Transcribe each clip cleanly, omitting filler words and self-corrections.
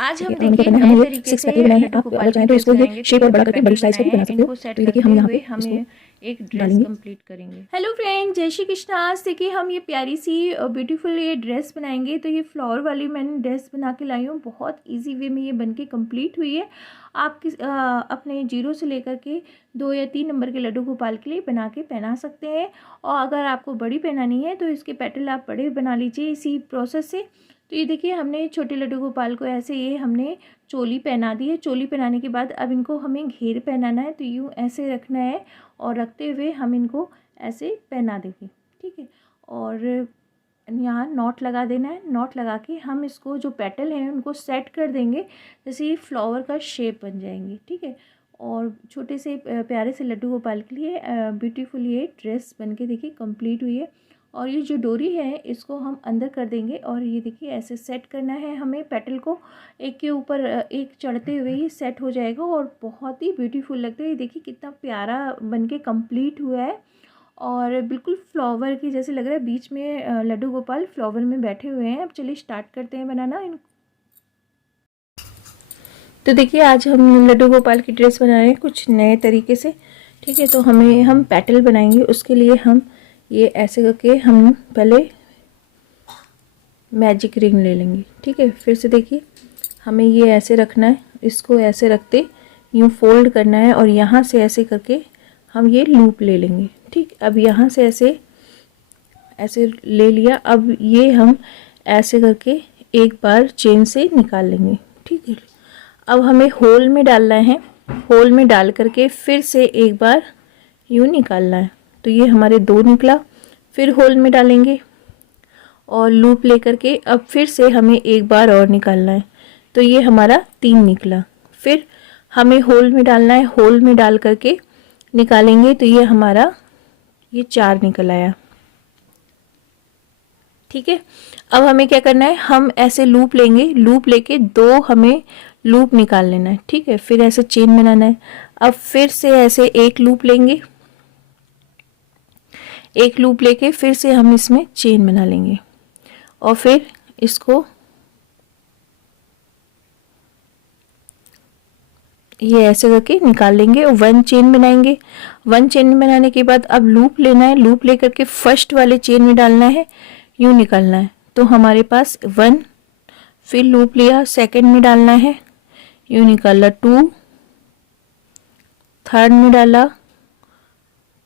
आज हम देखिए हमने क्या देखिए करना है, नए हमने ये तरीके 6 से पैकेट बनाए हैं। लड्डू आप गोपाल अगर की चाहें तो ड्रेस इसको ये बनाएंगे। तो शेप ये और जो बड़ा करके पैटर्न बड़ी साइज का बनाए भी बना हैं सकते हो। इनको सेट तो ये देखिए करते हम यहाँ हुए पे हम इसको एक ड्रेस डालेंगे। कंप्लीट करेंगे। हेलो फ्रेंड, जय श्री कृष्ण। आज देखिए हम ये प्यारी सी ब्यूटीफुल ये ड्रेस बनाएंगे। तो ये फ्लावर वाली मैंने ड्रेस बना के लाई हूँ। बहुत इजी वे में ये बन के कम्प्लीट हुई है। आप अपने 0 से लेकर के 2 या 3 नंबर के लड्डू गोपाल के लिए बना के पहना सकते हैं। और अगर आपको बड़ी पहनानी है तो इसके पेटल आप बड़े बना लीजिए इसी प्रोसेस से। तो ये देखिए हमने छोटे लड्डू गोपाल को ऐसे ये हमने चोली पहना दी है। चोली पहनाने के बाद अब इनको हमें घेर पहनाना है। तो यूँ ऐसे रखना है और रखते हुए हम इनको ऐसे पहना देंगे। ठीक है, और यहाँ नॉट लगा देना है। नॉट लगा के हम इसको जो पेटल हैं उनको सेट कर देंगे, जैसे ये फ्लावर का शेप बन जाएंगे। ठीक है, और छोटे से प्यारे से लड्डू गोपाल के लिए ब्यूटीफुल ये ड्रेस बन के देखिए कंप्लीट हुई है। और ये जो डोरी है इसको हम अंदर कर देंगे और ये देखिए ऐसे सेट करना है हमें पेटल को। एक के ऊपर एक चढ़ते हुए ही सेट हो जाएगा और बहुत ही ब्यूटीफुल लगता है। ये देखिए कितना प्यारा बन के कम्प्लीट हुआ है और बिल्कुल फ्लावर की जैसे लग रहा है। बीच में लड्डू गोपाल फ्लावर में बैठे हुए हैं। अब चलिए स्टार्ट करते हैं बनाना। तो देखिए आज हम लड्डू गोपाल की ड्रेस बना रहे हैं कुछ नए तरीके से। ठीक है, तो हम पेटल बनाएंगे। उसके लिए हम ये ऐसे करके हम पहले मैजिक रिंग ले लेंगे। ठीक है, फिर से देखिए हमें ये ऐसे रखना है। इसको ऐसे रखते यूँ फोल्ड करना है और यहाँ से ऐसे करके हम ये लूप ले लेंगे। ठीक, अब यहाँ से ऐसे ऐसे ले लिया। अब ये हम ऐसे करके एक बार चेन से निकाल लेंगे। ठीक है, अब हमें होल में डालना है। होल में डाल करके फिर से एक बार यूँ निकालना है। तो ये हमारे 2 निकला। फिर होल में डालेंगे और लूप लेकर के अब फिर से हमें एक बार और निकालना है। तो ये हमारा 3 निकला। फिर हमें होल में डालना है। होल में डाल करके निकालेंगे तो ये हमारा ये 4 निकल आया। ठीक है, अब हमें क्या करना है, हम ऐसे लूप लेंगे। लूप लेके 2 हमें लूप निकाल लेना है। ठीक है, फिर ऐसे चेन बनाना है। अब फिर से ऐसे एक लूप लेंगे। एक लूप लेके फिर से हम इसमें चेन बना लेंगे और फिर इसको ये ऐसे करके निकाल लेंगे और 1 चेन बनाएंगे। 1 चेन बनाने के बाद अब लूप लेना है। लूप लेकर के फर्स्ट वाले चेन में डालना है, यूँ निकालना है। तो हमारे पास 1, फिर लूप लिया, सेकंड में डालना है, यूँ निकाला 2, थर्ड में डाला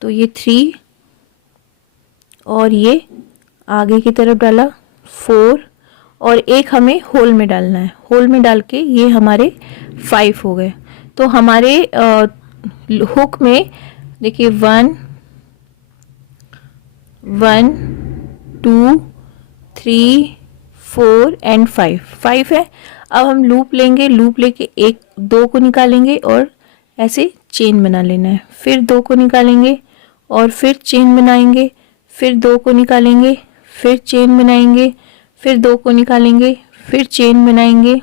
तो ये 3 और ये आगे की तरफ डाला 4 और एक हमें होल में डालना है। होल में डाल के ये हमारे 5 हो गए। तो हमारे हुक में देखिए 1 1 2 3 4 एंड 5 है। अब हम लूप लेंगे। लूप लेके 1 2 को निकालेंगे और ऐसे चेन बना लेना है। फिर 2 को निकालेंगे और फिर चेन बनाएंगे। फिर 2 को निकालेंगे, फिर चेन बनाएंगे, फिर 2 को निकालेंगे, फिर चेन बनाएंगे,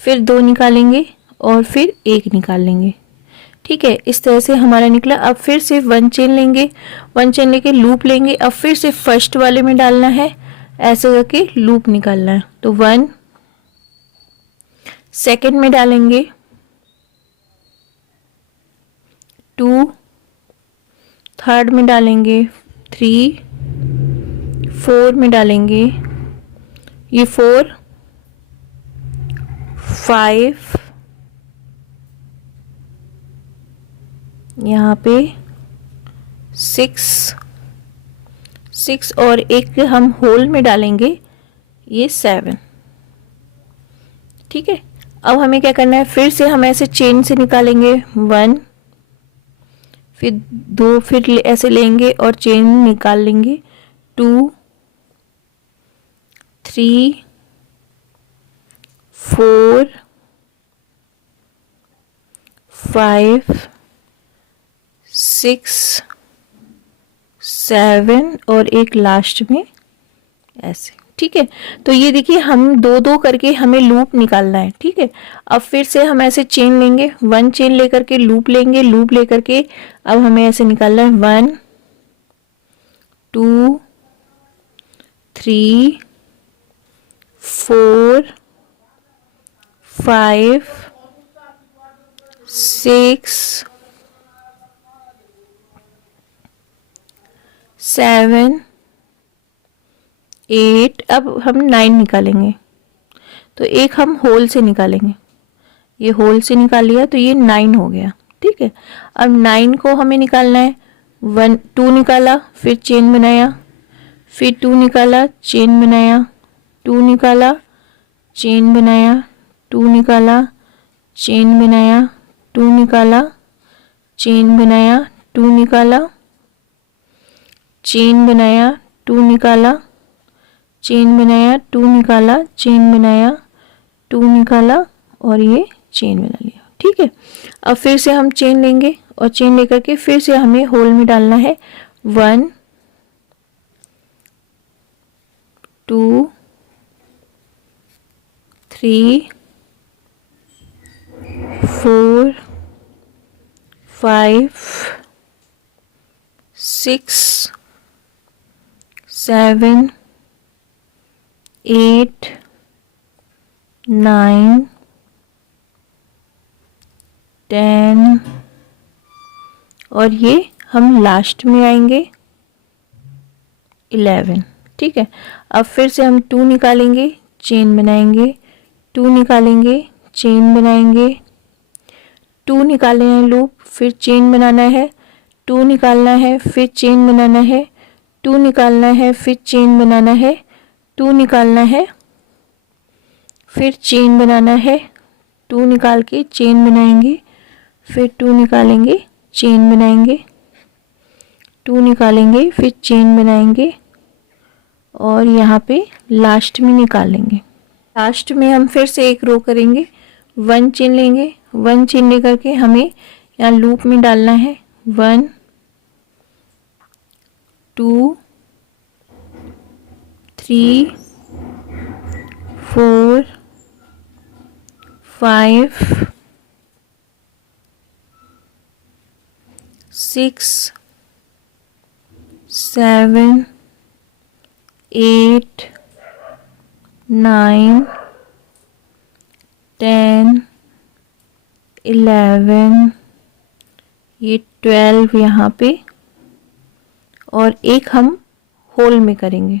फिर 2 निकालेंगे और फिर 1 निकाल लेंगे। ठीक है, इस तरह से हमारा निकला। अब फिर से 1 चेन लेंगे। 1 चेन लेके लूप लेंगे। अब फिर से फर्स्ट वाले में डालना है, ऐसे करके लूप निकालना है। तो 1 सेकंड में डालेंगे, 2 थर्ड में डालेंगे, 3 4 में डालेंगे, ये 4 5 यहाँ पे 6 और एक हम होल में डालेंगे, ये 7। ठीक है, अब हमें क्या करना है, फिर से हम ऐसे चेन से निकालेंगे 1, फिर 2, फिर ऐसे लेंगे और चेन निकाल लेंगे 2 3 4 5 6 7 और एक लास्ट में ऐसे। ठीक है, तो ये देखिए हम 2 करके हमें लूप निकालना है। ठीक है, अब फिर से हम ऐसे चेन लेंगे, 1 चेन लेकर के लूप लेंगे। लूप लेकर के अब हमें ऐसे निकालना है 1 2 3 4 5 6 7 8। अब हम 9 निकालेंगे, तो एक हम होल से निकालेंगे, ये होल से निकाल लिया तो ये 9 हो गया। ठीक है, अब 9 को हमें निकालना है। 1 2 निकाला, फिर चेन बनाया, फिर 2 निकाला, चेन बनाया, 2 निकाला, चेन बनाया, 2 निकाला, चेन बनाया, 2 निकाला, चेन बनाया, 2 निकाला, चेन बनाया, 2 निकाला, चेन बनाया, 2 निकाला, चेन बनाया, 2 निकाला और ये चेन बना लिया। ठीक है, अब फिर से हम चेन लेंगे और चेन लेकर के फिर से हमें होल में डालना है। 1 2 3 4 5 6 7 8 9 10 और ये हम लास्ट में आएंगे 11। ठीक है, अब फिर से हम 2 निकालेंगे, चेन बनाएंगे, 2 निकालेंगे, चेन बनाएंगे, 2 निकाले हैं लूप, फिर चेन बनाना है, 2 निकालना है, फिर चेन बनाना है, 2 निकालना है, फिर चेन बनाना है, 2 निकालना है, फिर चेन बनाना है, 2 निकाल के चेन बनाएंगे, फिर 2 निकालेंगे, चेन बनाएंगे, 2 निकालेंगे, फिर चेन बनाएंगे और यहाँ पे लास्ट में निकालेंगे। लास्ट में हम फिर से एक रो करेंगे, 1 चेन लेंगे, 1 चेन लेकर के हमें यहाँ लूप में डालना है। 1 2 3 4 5 6 7 8 9 10 11 ये 12 यहाँ पे और एक हम होल में करेंगे,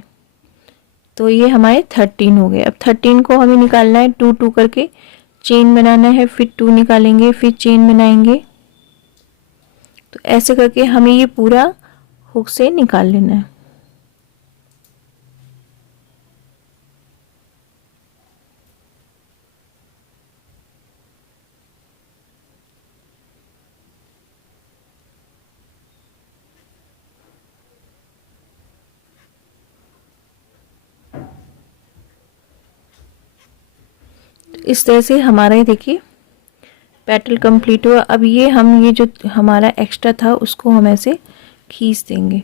तो ये हमारे 13 हो गए। अब 13 को हमें निकालना है, 2 2 करके चेन बनाना है, फिर 2 निकालेंगे, फिर चेन बनाएंगे। तो ऐसे करके हमें ये पूरा हुक से निकाल लेना है। इस तरह से हमारा ये देखिए पेटल कंप्लीट हुआ। अब ये जो हमारा एक्स्ट्रा था उसको हम ऐसे खींच देंगे।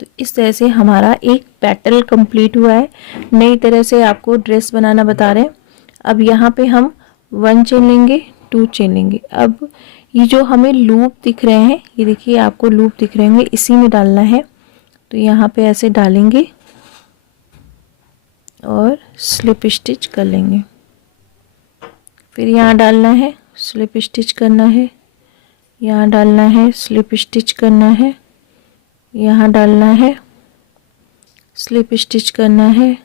तो इस तरह से हमारा एक पेटल कंप्लीट हुआ है। नई तरह से आपको ड्रेस बनाना बता रहे हैं। अब यहाँ पे हम 1 चेन लेंगे, 2 चेन लेंगे। अब ये जो हमें लूप दिख रहे हैं, ये देखिए आपको लूप दिख रहे होंगे, इसी में डालना है। तो यहाँ पे ऐसे डालेंगे और स्लिप स्टिच कर लेंगे। फिर यहाँ डालना है, स्लिप स्टिच करना है, यहाँ डालना है, स्लिप स्टिच करना है, यहाँ डालना है, स्लिप स्टिच करना है,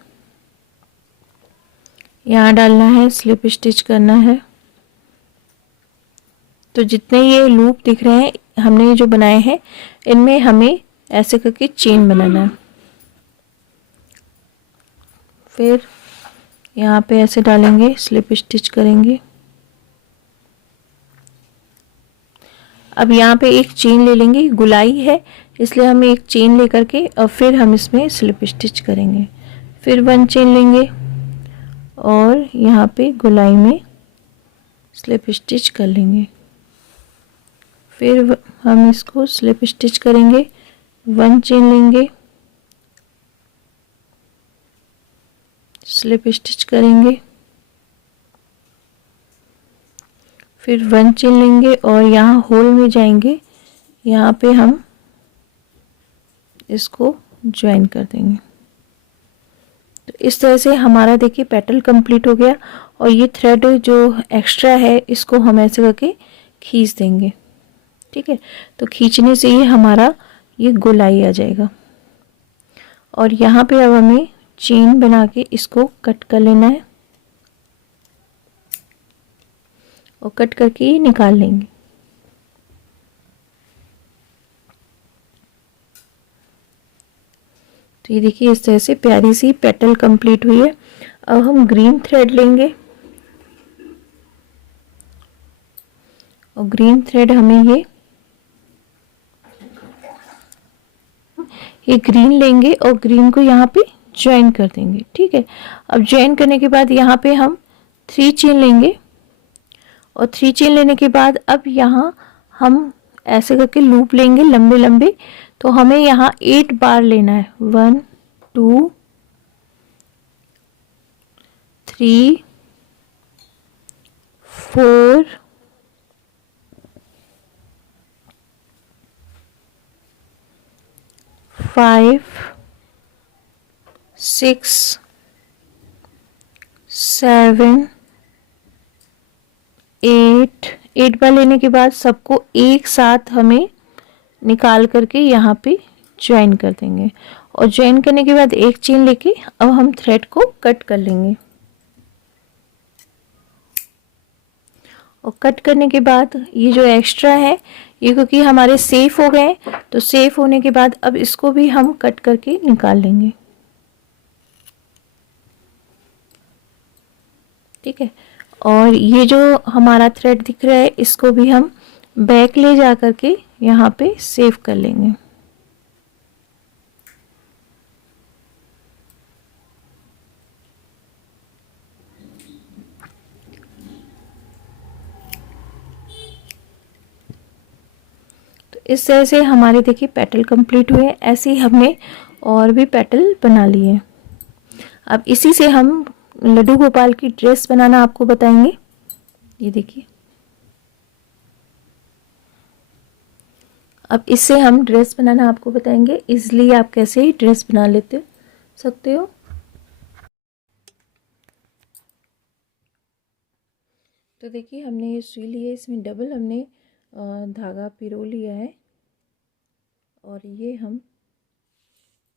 यहाँ डालना है, स्लिप स्टिच करना है। तो जितने ये लूप दिख रहे हैं हमने ये जो बनाए हैं, इनमें हमें ऐसे करके चेन बनाना है। फिर यहाँ पे ऐसे डालेंगे, स्लिप स्टिच करेंगे। अब यहाँ पे एक चेन ले लेंगे, गुलाई है इसलिए हमें एक चेन लेकर के और फिर हम इसमें स्लिप स्टिच करेंगे। फिर 1 चेन लेंगे और यहाँ पे गुलाई में स्लिप स्टिच कर लेंगे। फिर हम इसको स्लिप स्टिच करेंगे, 1 चेन लेंगे, स्लिप स्टिच करेंगे, फिर 1 चेन लेंगे और यहाँ होल में जाएंगे, यहाँ पे हम इसको ज्वाइन कर देंगे। तो इस तरह से हमारा देखिए पेटल कंप्लीट हो गया। और ये थ्रेड जो एक्स्ट्रा है इसको हम ऐसे करके खींच देंगे। ठीक है, तो खींचने से ही हमारा ये गोलाई आ जाएगा। और यहाँ पे अब हमें चेन बना के इसको कट कर लेना है और कट करके ये निकाल लेंगे। तो ये देखिए इस तरह से प्यारी सी पेटल कंप्लीट हुई है। अब हम ग्रीन थ्रेड लेंगे और ग्रीन थ्रेड हमें ये ग्रीन लेंगे और ग्रीन को यहाँ पे ज्वाइन कर देंगे। ठीक है, अब ज्वाइन करने के बाद यहाँ पे हम 3 चेन लेंगे और 3 चेन लेने के बाद अब यहाँ हम ऐसे करके लूप लेंगे लंबे लंबे। तो हमें यहाँ 8 बार लेना है, 1 2 3 4 5 6 7 8 बार लेने के बाद सबको एक साथ हमें निकाल करके यहाँ पे ज्वाइन कर देंगे। और ज्वाइन करने के बाद एक चेन लेके अब हम थ्रेड को कट कर लेंगे। और कट करने के बाद ये जो एक्स्ट्रा है ये क्योंकि हमारे सेफ हो गए, तो सेफ होने के बाद अब इसको भी हम कट करके निकाल लेंगे। ठीक है, और ये जो हमारा थ्रेड दिख रहा है इसको भी हम बैक ले जा करके यहाँ पे सेव कर लेंगे। तो इस तरह से हमारे देखिए पेटल कंप्लीट हुए। ऐसे ही हमने और भी पेटल बना लिए। अब इसी से हम लड्डू गोपाल की ड्रेस बनाना आपको बताएंगे। ये देखिए, अब इससे हम ड्रेस बनाना आपको बताएंगे। इजली आप कैसे ड्रेस बना लेते सकते हो। तो देखिए हमने ये सुई ली है, इसमें डबल हमने धागा पिरो लिया है। और ये हम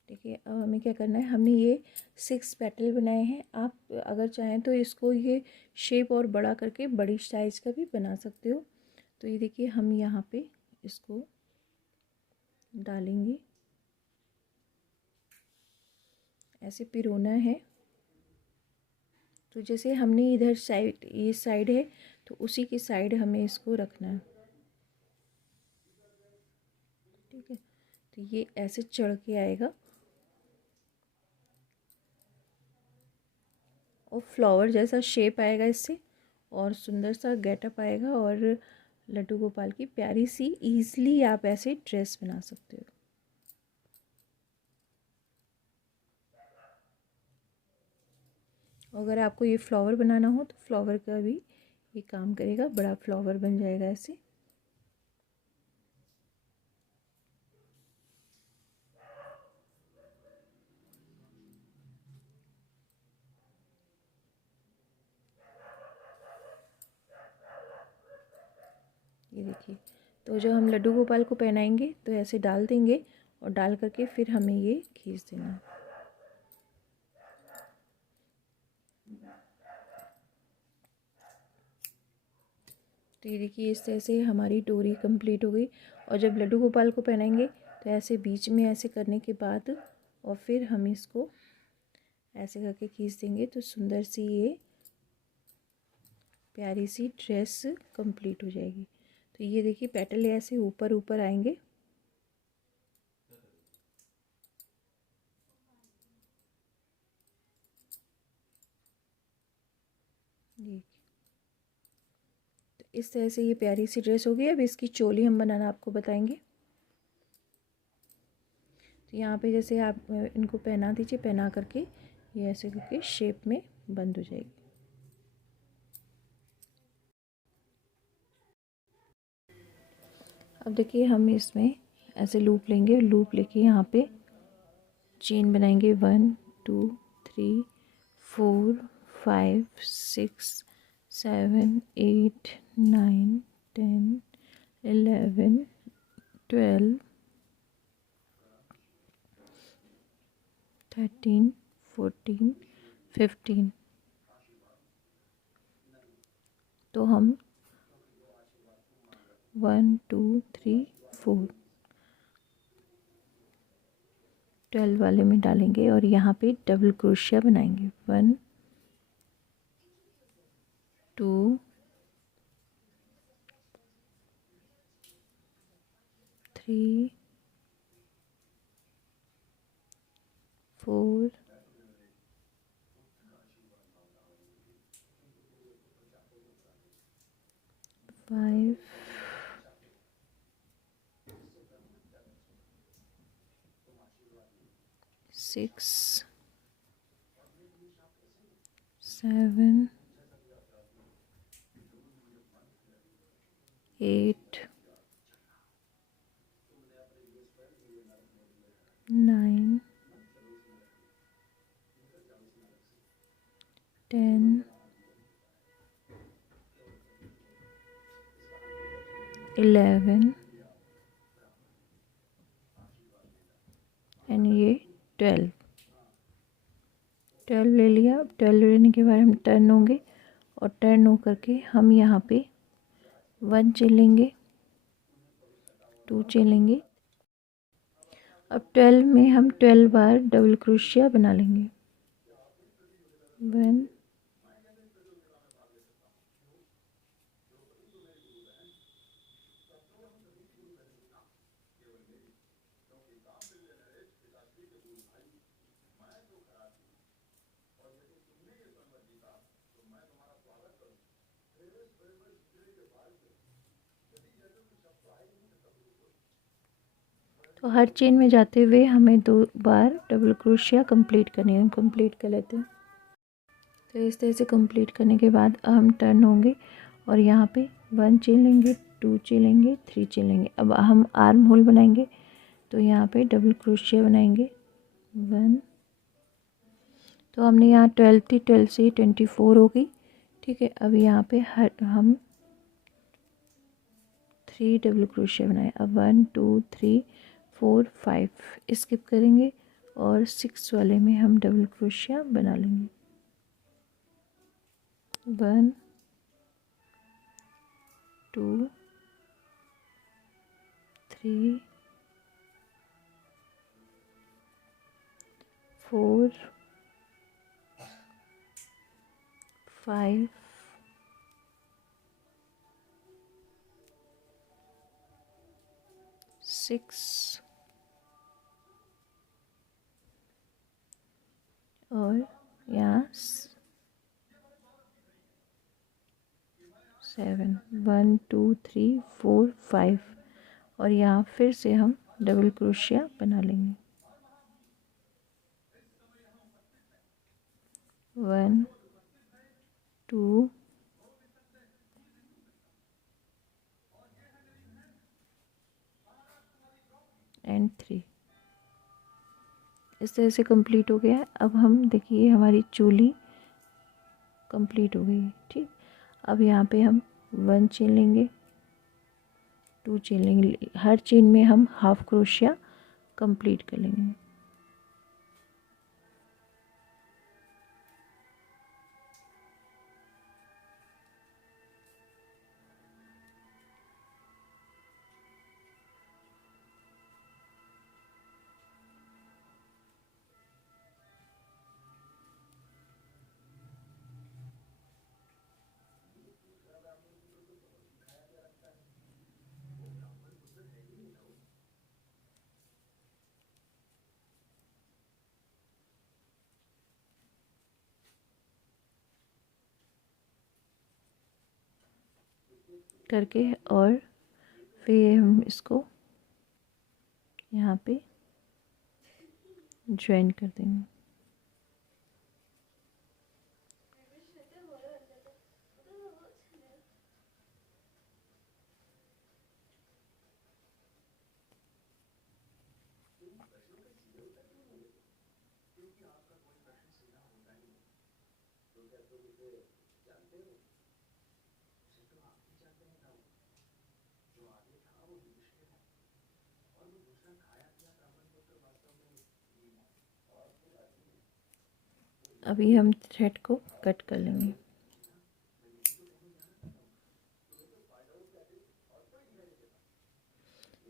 देखिए अब हमें क्या करना है, हमने ये 6 पेटल बनाए हैं। आप अगर चाहें तो इसको ये शेप और बड़ा करके बड़ी साइज़ का भी बना सकते हो। तो ये देखिए हम यहाँ पे इसको डालेंगे, ऐसे पिरोना है। तो जैसे हमने इधर साइड, ये साइड है तो उसी की साइड हमें इसको रखना है। ठीक है, तो ये ऐसे चढ़ के आएगा और फ्लावर जैसा शेप आएगा इससे, और सुंदर सा गेटअप आएगा। और लड्डू गोपाल की प्यारी सी ईज़िली आप ऐसे ड्रेस बना सकते हो। अगर आपको ये फ्लावर बनाना हो तो फ्लावर का भी ये काम करेगा, बड़ा फ्लावर बन जाएगा ऐसे। ये देखिए, तो जब हम लड्डू गोपाल को पहनाएंगे तो ऐसे डाल देंगे और डाल करके फिर हमें ये खींच देना है। तो ये देखिए इस तरह से हमारी डोरी कंप्लीट हो गई। और जब लड्डू गोपाल को पहनाएंगे तो ऐसे बीच में ऐसे करने के बाद और फिर हम इसको ऐसे करके खींच देंगे तो सुंदर सी ये प्यारी सी ड्रेस कंप्लीट हो जाएगी। तो ये देखिए पेटल ऐसे ऊपर ऊपर आएंगे। देखिए, तो इस तरह से ये प्यारी सी ड्रेस हो गई। अब इसकी चोली हम बनाना आपको बताएंगे। तो यहाँ पे जैसे आप इनको पहना दीजिए, पहना करके ये ऐसे करके शेप में बंद हो जाएगी। अब देखिए हम इसमें ऐसे लूप लेंगे, लूप लेके यहाँ पे चेन बनाएंगे 1 2 3 4 5 6 7 8 9 10 11 12 13 14 15। तो हम 1 2 3 4 12 वाले में डालेंगे और यहाँ पे डबल क्रोशिया बनाएंगे। 1 2 3 4 5 6 7 8 9 10 11 एंड ये 12 ले लिया। 12 लेने के बाद हम टर्न होंगे और टर्न होकर के हम यहाँ पे 1 चलेंगे, 2 चलेंगे। अब 12 में हम 12 बार डबल क्रोशिया बना लेंगे। 1 तो हर चेन में जाते हुए हमें 2 बार डबल क्रोशिया कंप्लीट करनी है। हम कंप्लीट कर लेते हैं। तो इस तरह से कंप्लीट करने के बाद हम टर्न होंगे और यहाँ पे 1 चेन लेंगे, 2 चेन लेंगे, 3 चेन लेंगे। अब हम आर्म होल बनाएंगे तो यहाँ पे डबल क्रोशिया बनाएंगे। 1 तो हमने यहाँ 12 थी, 12 से 24 हो गई। ठीक है, अब यहाँ पे हम 3 डबल क्रोशिया बनाए। अब 1 2 3 4 5 स्किप करेंगे और 6 वाले में हम डबल क्रोशिया बना लेंगे। 1 2 3 4 5 6 और यहाँ 7 1 2 3 4 5 और यहाँ फिर से हम डबल क्रोशिया बना लेंगे। 1 2 एंड 3। इस तरह से कंप्लीट हो गया है। अब हम देखिए हमारी चोली कंप्लीट हो गई है। ठीक, अब यहाँ पे हम 1 चेन लेंगे, 2 चेन लेंगे। हर चेन में हम हाफ क्रोशिया कंप्लीट कर लेंगे। करके और फिर हम इसको यहाँ पे ज्वाइन कर देंगे। अभी हम थ्रेड को कट कर लेंगे।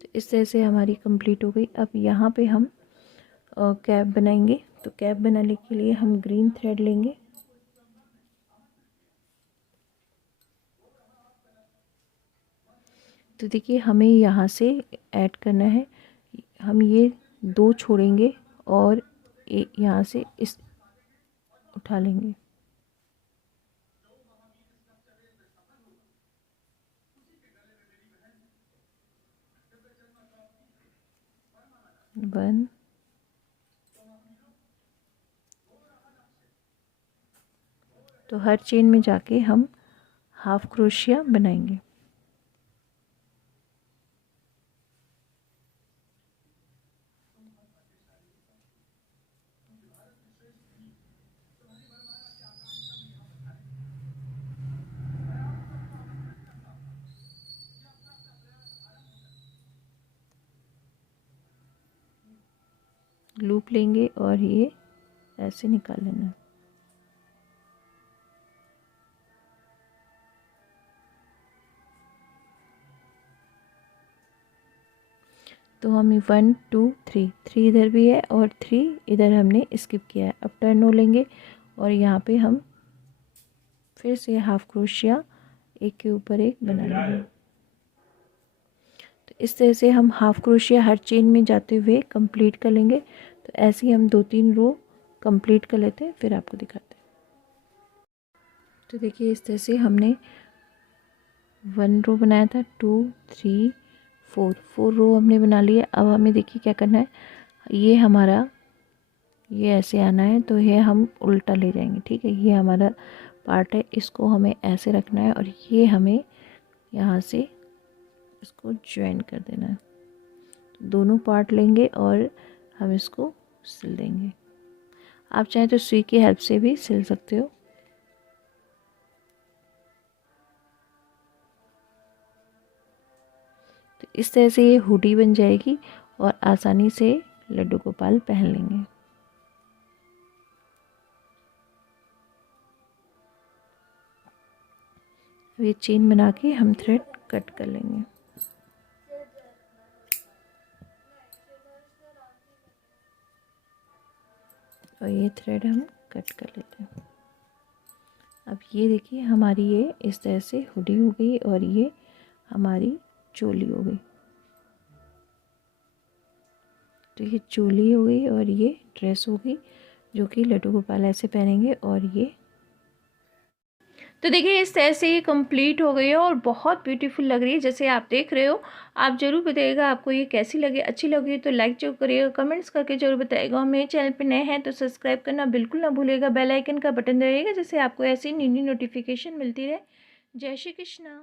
तो इस तरह से हमारी कंप्लीट हो गई। अब यहाँ पे हम कैप बनाएंगे। तो कैप बनाने के लिए हम ग्रीन थ्रेड लेंगे। तो देखिए हमें यहाँ से ऐड करना है, हम ये 2 छोड़ेंगे और यहाँ से इस उठा लेंगे। वन, तो हर चेन में जाके हम हाफ क्रोशिया बनाएंगे। लूप लेंगे और ये ऐसे निकाल लेना। तो हम 1 2 3 3 इधर भी है और 3 इधर हमने स्किप किया है। अब टर्न हो लेंगे और यहाँ पे हम फिर से हाफ क्रोशिया एक के ऊपर एक बना लेंगे। तो इस तरह से हम हाफ क्रोशिया हर चेन में जाते हुए कंप्लीट कर लेंगे। तो ऐसे ही हम 2-3 रो कंप्लीट कर लेते हैं, फिर आपको दिखाते हैं। तो देखिए इस तरह से हमने 1 रो बनाया था, 2 3 4 रो हमने बना लिया। अब हमें देखिए क्या करना है, ये हमारा ये ऐसे आना है, तो ये हम उल्टा ले जाएंगे। ठीक है, ये हमारा पार्ट है, इसको हमें ऐसे रखना है और ये हमें यहाँ से इसको ज्वाइन कर देना है। तो दोनों पार्ट लेंगे और हम इसको सिल देंगे। आप चाहें तो सुई की हेल्प से भी सिल सकते हो। तो इस तरह से ये हुडी बन जाएगी और आसानी से लड्डू गोपाल पहन लेंगे। ये चेन बना के हम थ्रेड कट कर लेंगे। और ये थ्रेड हम कट कर लेते हैं। अब ये देखिए हमारी ये इस तरह से हुडी हो गई और ये हमारी चोली हो गई। तो ये चोली हो गई और ये ड्रेस हो गई, जो कि लड्डू गोपाल ऐसे पहनेंगे। और ये तो देखिए इस तरह से ये कंप्लीट हो गई है और बहुत ब्यूटीफुल लग रही है, जैसे आप देख रहे हो। आप ज़रूर बताइएगा आपको ये कैसी लगी। अच्छी लगी तो लाइक जरूर करिएगा, कमेंट्स करके जरूर बताइएगा। और मेरे चैनल पे नए हैं तो सब्सक्राइब करना बिल्कुल ना भूलिएगा। बेल आइकन का बटन दबाइएगा, जिससे आपको ऐसी न्यू न्यू नोटिफिकेशन मिलती रहे। जय श्री कृष्णा।